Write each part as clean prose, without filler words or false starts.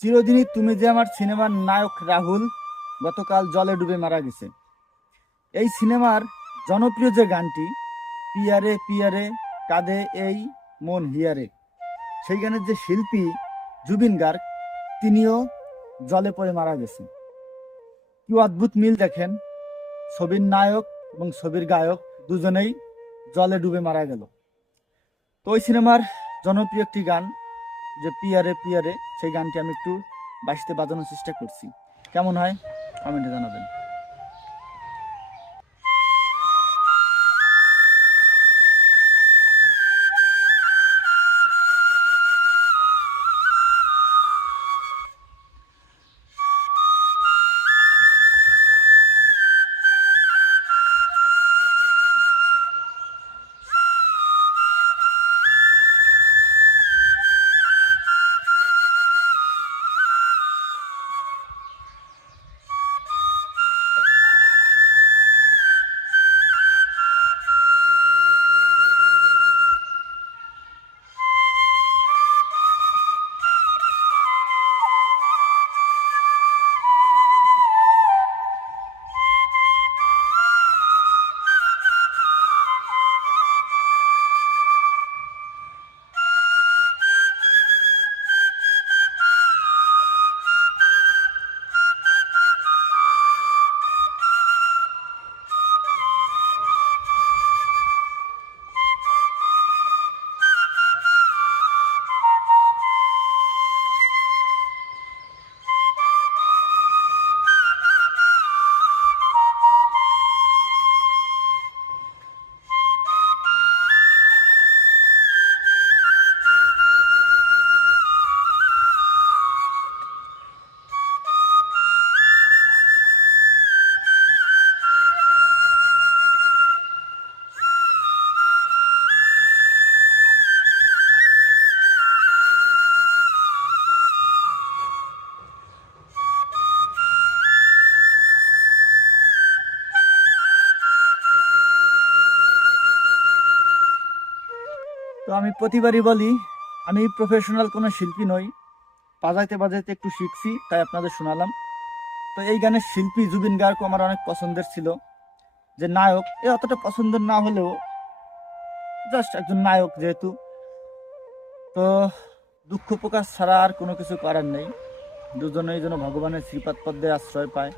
চিরদিনই তুমি যে আমার সিনেমার নায়ক রাহুল গতকাল জলে ডুবে মারা গেছে। এই সিনেমার জনপ্রিয় যে গানটি পিয়ারে পিয়ারে কাঁদে এই মন হিয়ারে, সেই গানের যে শিল্পী জুবিন গার্গ, তিনিও জলে পড়ে মারা গেছে। কি অদ্ভুত মিল দেখেন, ছবির নায়ক এবং ছবির গায়ক দুজনেই জলে ডুবে মারা গেল। তো ওই সিনেমার জনপ্রিয় একটি গান যে পিয়ারে পিয়ারে, সেই গানটি আমি একটু বাঁশিতে বাজানোর চেষ্টা করছি। কেমন হয় কমেন্টে জানাবেন। তো আমি প্রতিবারই বলি, আমি প্রফেশনাল কোনো শিল্পী নই, বাজাইতে বাজাইতে একটু শিখছি তাই আপনাদের শোনালাম। তো এই গানের শিল্পী জুবিন গার্গ আমার অনেক পছন্দের ছিল। যে নায়ক এ অতটা পছন্দের না হলেও জাস্ট একজন নায়ক যেহেতু, তো দুঃখ প্রকাশ ছাড়া আর কোনো কিছু করার নেই। দুজনেই যেন ভগবানের শ্রীপাদ পদ্মে আশ্রয় পায়,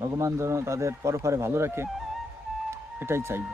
ভগবান যেন তাদের পরপারে ভালো রাখে, এটাই চাইব।